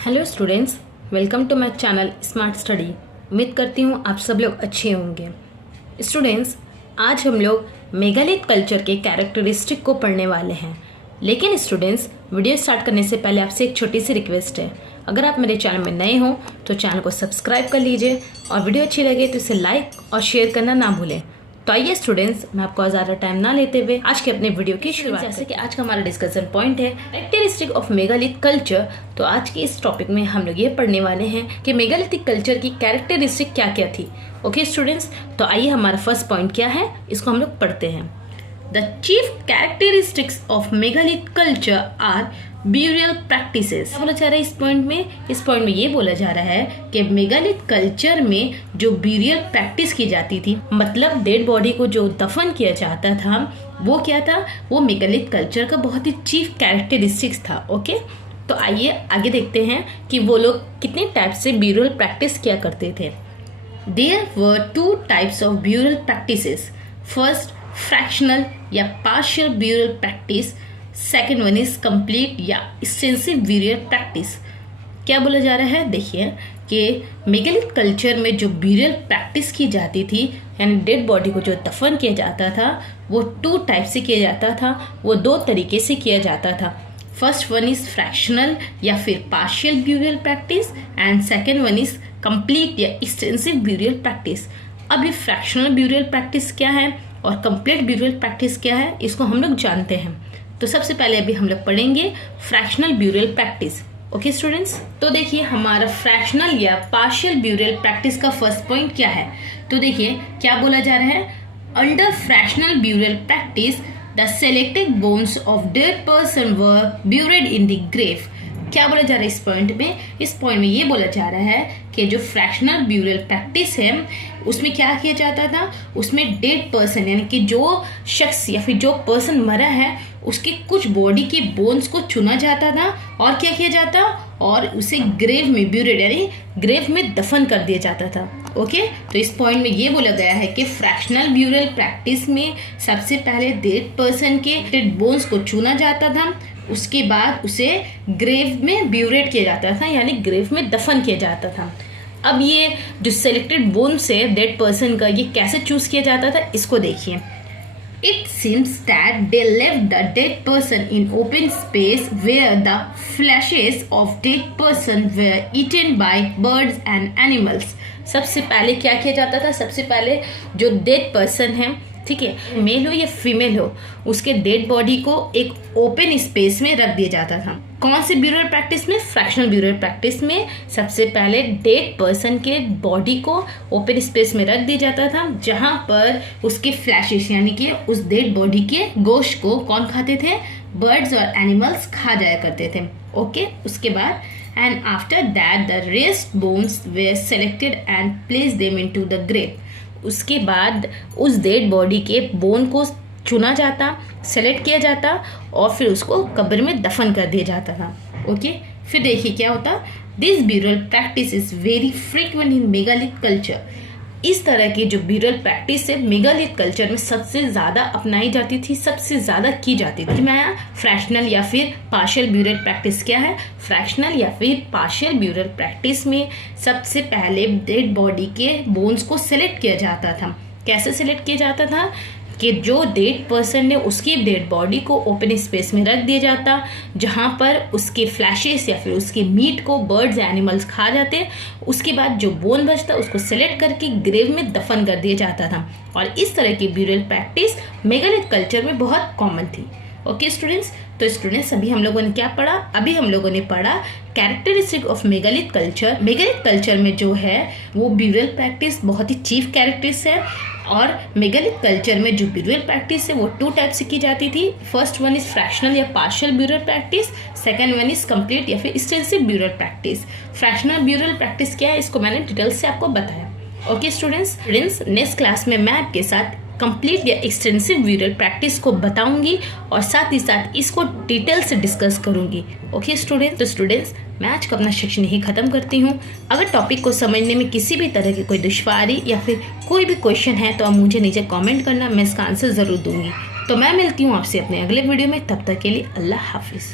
Hello students, welcome to my channel smart study. उम्मीद करती हूँ आप सब लोग अच्छे होंगे। स्टूडेंट्स, आज हम लोग मेगालिथ कल्चर के कैरेक्टरिस्टिक को पढ़ने वाले हैं। लेकिन स्टूडेंट्स, वीडियो स्टार्ट करने से पहले आपसे एक छोटी सी रिक्वेस्ट है। अगर आप मेरे चैनल में नए हो तो चैनल को सब्सक्राइब कर लीजिए और वीडियो अच्छी लगे तो इसे लाइक और शेयर करना ना भूलें। तो आइए स्टूडेंट्स, मैं आपको ज़्यादा टाइम ना लेते हुए आज के अपने वीडियो की शुरुआत। जैसे कि आज का हमारा डिस्कशन पॉइंट है कैरेक्टरिस्टिक ऑफ मेगालिथ कल्चर। तो आज के इस टॉपिक में हम लोग ये पढ़ने वाले हैं कि मेगालिथिक कल्चर की कैरेक्टरिस्टिक क्या क्या थी। ओके स्टूडेंट्स, तो आइए हमारा फर्स्ट पॉइंट क्या है, इसको हम लोग पढ़ते हैं। The chief characteristics of megalith culture are burial practices. क्या बोला जा रहा है इस पॉइंट में? इस पॉइंट में ये बोला जा रहा है कि मेगालिथ कल्चर में जो ब्यूरियल प्रैक्टिस की जाती थी, मतलब डेड बॉडी को जो दफन किया जाता था, वो क्या था? वो मेगालिथ कल्चर का बहुत ही चीफ कैरेक्टरिस्टिक्स था। ओके, तो आइए आगे देखते हैं कि वो लोग कितने टाइप से ब्यूरियल प्रैक्टिस किया करते थे। There were two types of burial practices. First, fractional या partial burial practice. Second one is complete या एक्सटेंसिव ब्यूरियल प्रैक्टिस। क्या बोला जा रहा है? देखिए कि मेगालिथ कल्चर में जो ब्यूरियल प्रैक्टिस की जाती थी, यानी डेड बॉडी को जो दफन किया जाता था, वो टू टाइप से किया जाता था, वो दो तरीके से किया जाता था। फर्स्ट वन इज फ्रैक्शनल या फिर partial burial practice and second one is complete या एक्सटेंसिव ब्यूरियल प्रैक्टिस। अब ये फ्रैक्शनल ब्यूरियल प्रैक्टिस क्या है और कंप्लीट ब्यूरियल प्रैक्टिस क्या है, इसको हम लोग जानते हैं। तो सबसे पहले अभी हम लोग पढ़ेंगे fractional burial practice. Okay students, तो देखिए हमारा फ्रैक्शनल या पार्शियल ब्यूरियल प्रैक्टिस का फर्स्ट पॉइंट क्या है। तो देखिए क्या बोला जा रहा है, under fractional burial practice the selected bones of dead person were buried in the grave. क्या बोला जा रहा है इस पॉइंट में? इस पॉइंट में ये बोला जा रहा है कि जो फ्रैक्शनल ब्यूरियल प्रैक्टिस है, उसमें क्या किया जाता था, उसमें डेड पर्सन यानी कि जो शख्स या फिर जो पर्सन मरा है, उसके कुछ बॉडी के बोन्स को चुना जाता था और क्या किया जाता, और उसे ग्रेव में ब्यूरिड यानी ग्रेव में दफन कर दिया जाता था। ओके, तो इस पॉइंट में ये बोला गया है कि फ्रैक्शनल ब्यूरियल प्रैक्टिस में सबसे पहले डेड पर्सन के डेड बोन्स को चुना जाता था, उसके बाद उसे ग्रेव में ब्यूरेट किया जाता था यानी ग्रेव में दफन किया जाता था। अब ये जो सेलेक्टेड बोन्स है डेड पर्सन का, ये कैसे चूज किया जाता था, इसको देखिए। It seems that they left the dead person in open space where the fleshes of dead person were eaten by birds and animals. सबसे पहले क्या किया जाता था? सबसे पहले जो डेड पर्सन है, ठीक है, मेल हो या फीमेल हो, उसके डेड बॉडी को एक ओपन स्पेस में रख दिया जाता था। कौन से ब्यूरियल प्रैक्टिस में? फ्रैक्शनल ब्यूरियल प्रैक्टिस में सबसे पहले डेड पर्सन के बॉडी को ओपन स्पेस में रख दिया जाता था, जहां पर उसके फ्लैशेस यानी कि उस डेड बॉडी के गोश्त को कौन खाते थे? बर्ड्स और एनिमल्स खा जाया करते थे। ओके, उसके बाद and after that the rest bones were selected and place them into the grave. उसके बाद उस डेड बॉडी के बोन को चुना जाता, सेलेक्ट किया जाता और फिर उसको कब्र में दफन कर दिया जाता था। ओके, फिर देखिए क्या होता, this burial practice is very frequent in megalith culture. इस तरह की जो ब्यूरियल प्रैक्टिस है मेगालिथ कल्चर में सबसे ज़्यादा अपनाई जाती थी, सबसे ज़्यादा की जाती थी। मैं फ्रैक्शनल या फिर पार्शियल ब्यूरियल प्रैक्टिस क्या है? फ्रैक्शनल या फिर पार्शियल ब्यूरियल प्रैक्टिस में सबसे पहले डेड बॉडी के बोन्स को सेलेक्ट किया जाता था। कैसे सेलेक्ट किया जाता था कि जो डेड पर्सन ने उसकी डेड बॉडी को ओपन स्पेस में रख दिया जाता, जहां पर उसके फ्लैशेस या फिर उसके मीट को बर्ड्स एनिमल्स खा जाते। उसके बाद जो बोन बचता उसको सेलेक्ट करके ग्रेव में दफन कर दिया जाता था। और इस तरह की ब्यूरियल प्रैक्टिस मेगालिथ कल्चर में बहुत कॉमन थी। ओके स्टूडेंट्स, तो स्टूडेंट्स अभी हम लोगों ने क्या पढ़ा? अभी हम लोगों ने पढ़ा characteristic of megalith culture. Megalith culture में जो है वो ब्यूरियल प्रैक्टिस बहुत ही चीफ कैरेक्टरिस्ट है, और मेगालिथ कल्चर में जो ब्यूरियल प्रैक्टिस है वो टू टाइप से की जाती थी। फर्स्ट वन इज फ्रैक्शनल या partial burial practice, second one is complete या फिर extensive burial practice. Fractional burial practice क्या है, इसको मैंने डिटेल से आपको बताया। ओके स्टूडेंट्स, नेक्स्ट क्लास में मैं आपके साथ कंप्लीट या एक्सटेंसिव ब्यूरियल प्रैक्टिस को बताऊंगी और साथ ही साथ इसको डिटेल से डिस्कस करूंगी। ओके स्टूडेंट्स, तो स्टूडेंट्स मैं आज का अपना सेक्शन यही खत्म करती हूँ। अगर टॉपिक को समझने में किसी भी तरह की कोई दुश्वारी या फिर कोई भी क्वेश्चन है तो आप मुझे नीचे कमेंट करना, मैं इसका आंसर ज़रूर दूंगी। तो मैं मिलती हूँ आपसे अपने अगले वीडियो में, तब तक के लिए अल्लाह हाफिज़।